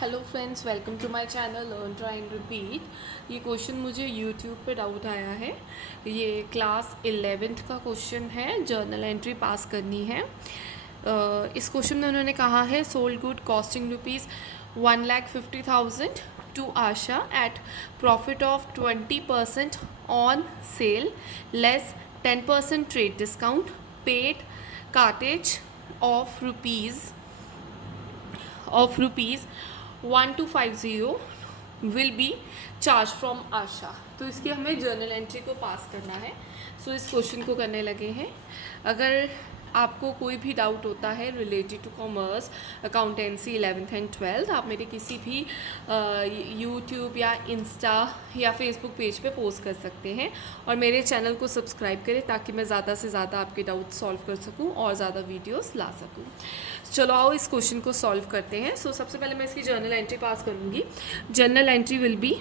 Hello friends, welcome to my channel learn try and repeat. ये question मुझे YouTube पे doubt आया है। ये क्लास 11th का क्वेश्चन है, जर्नल एंट्री पास करनी है। इस क्वेश्चन में उन्होंने कहा है sold good costing ₹1,50,000 to Asha at profit of 20% on sale less 10% trade discount paid cartage of rupees 1250 will be charge from Asha. तो इसकी हमें जर्नल एंट्री को पास करना है। सो इस क्वेश्चन को करने लगे हैं। अगर आपको कोई भी डाउट होता है related to commerce, accountancy 11th and 12th, आप मेरे किसी भी यूट्यूब या इंस्टा या फेसबुक पेज पे पोस्ट कर सकते हैं और मेरे चैनल को सब्सक्राइब करें ताकि मैं ज़्यादा से ज़्यादा आपके डाउट सॉल्व कर सकूं और ज़्यादा वीडियोस ला सकूं। चलो आओ इस क्वेश्चन को सॉल्व करते हैं। सो सबसे पहले मैं इसकी जर्नल एंट्री पास करूँगी। Journal entry will be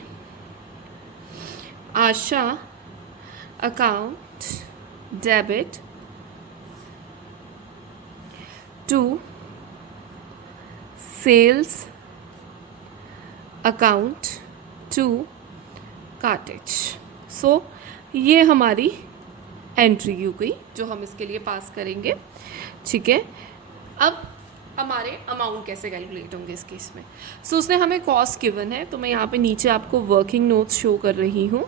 Asha account debit to sales account to cartage। सो ये हमारी एंट्री हो गई जो हम इसके लिए पास करेंगे। ठीक है, अब हमारे अमाउंट कैसे कैलकुलेट होंगे इस केस में। सो उसने हमें कॉस्ट गिवन है, तो मैं यहाँ पे नीचे आपको वर्किंग नोट्स शो कर रही हूँ।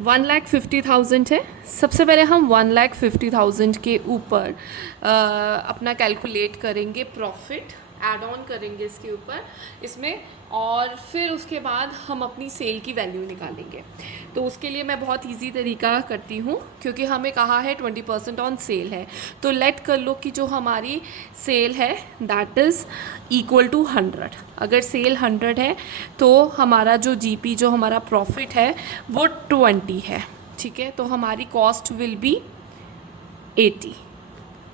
1,50,000 है। सबसे पहले हम 1,50,000 के ऊपर अपना कैलकुलेट करेंगे, प्रॉफिट ऐड ऑन करेंगे इसके ऊपर इसमें, और फिर उसके बाद हम अपनी सेल की वैल्यू निकालेंगे। तो उसके लिए मैं बहुत इजी तरीका करती हूँ, क्योंकि हमें कहा है 20% ऑन सेल है, तो लेट कर लो कि जो हमारी सेल है दैट इज़ इक्वल टू 100। अगर सेल 100 है तो हमारा जो जीपी, जो हमारा प्रॉफिट है वो 20 है। ठीक है, तो हमारी कॉस्ट विल बी 80।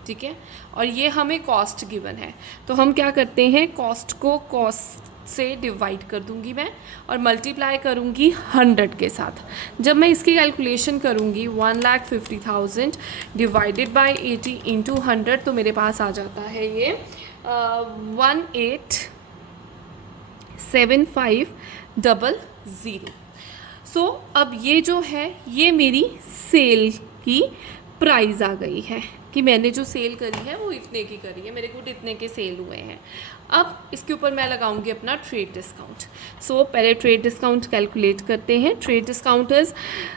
ठीक है, और ये हमें कॉस्ट गिवन है, तो हम क्या करते हैं, कॉस्ट को कॉस्ट से डिवाइड कर दूंगी मैं और मल्टीप्लाई करूंगी 100 के साथ। जब मैं इसकी कैलकुलेशन करूंगी 1,50,000 डिवाइडेड बाय 80 इंटू 100, तो मेरे पास आ जाता है ये 187500। सो अब ये जो है ये मेरी सेल की प्राइस आ गई है कि मैंने जो सेल करी है वो इतने की करी है, मेरे गुड इतने के सेल हुए हैं। अब इसके ऊपर मैं लगाऊंगी अपना ट्रेड डिस्काउंट। सो पहले ट्रेड डिस्काउंट कैलकुलेट करते हैं। ट्रेड डिस्काउंट इज़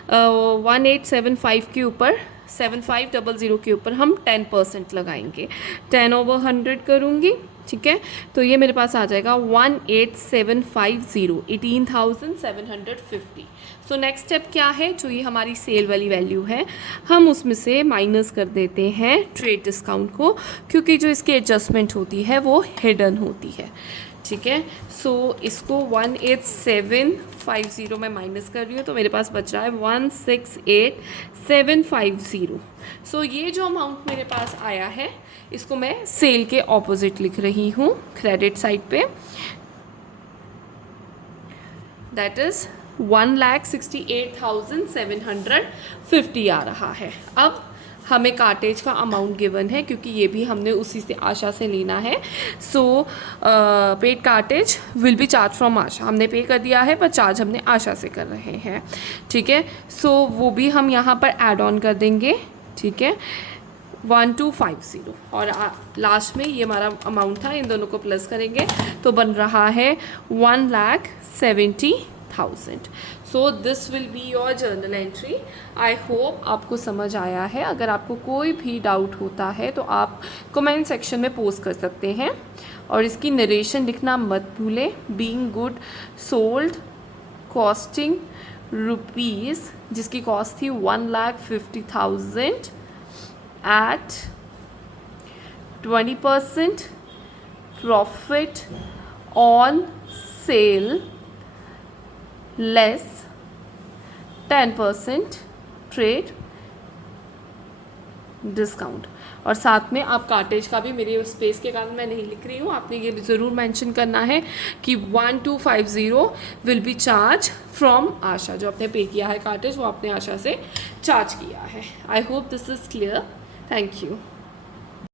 1875 के ऊपर 7500 के ऊपर हम 10% लगाएंगे, 10/100 करूँगी। ठीक है, तो ये मेरे पास आ जाएगा 18,750, 18,750। सो नेक्स्ट स्टेप क्या है, जो ये हमारी सेल वाली वैल्यू है हम उसमें से माइनस कर देते हैं ट्रेड डिस्काउंट को, क्योंकि जो इसकी एडजस्टमेंट होती है वो हिडन होती है। ठीक है, सो इसको 18,750 मैं माइनस कर रही हूँ, तो मेरे पास बच रहा है 16,8,750। सो ये जो अमाउंट मेरे पास आया है इसको मैं सेल के ऑपोजिट लिख रही हूँ, क्रेडिट साइड पे। दैट इज़ 1,68,750 आ रहा है। अब हमें कार्टेज का अमाउंट गिवन है, क्योंकि ये भी हमने उसी से आशा से लेना है। So paid cartage will be charge from Asha. हमने पे कर दिया है पर चार्ज हमने आशा से कर रहे हैं। ठीक है, सो वो भी हम यहाँ पर ऐड ऑन कर देंगे। ठीक है, 1250 और लास्ट में ये हमारा अमाउंट था, इन दोनों को प्लस करेंगे तो बन रहा है 1,70,000। So this will be your journal entry. I hope आपको समझ आया है। अगर आपको कोई भी डाउट होता है तो आप कमेंट सेक्शन में पोस्ट कर सकते हैं, और इसकी नरेशन लिखना मत भूलें। Being good sold costing rupees, जिसकी कॉस्ट थी 1,50,000 at 20% profit on sale less 10% trade discount. और साथ में आप कार्टेज का भी, मेरे स्पेस के कारण मैं नहीं लिख रही हूँ, आपने ये भी ज़रूर मेंशन करना है कि 1250 विल बी चार्ज फ्रॉम आशा। जो आपने पे किया है कार्टेज वो आपने आशा से चार्ज किया है। I hope this is clear. Thank you.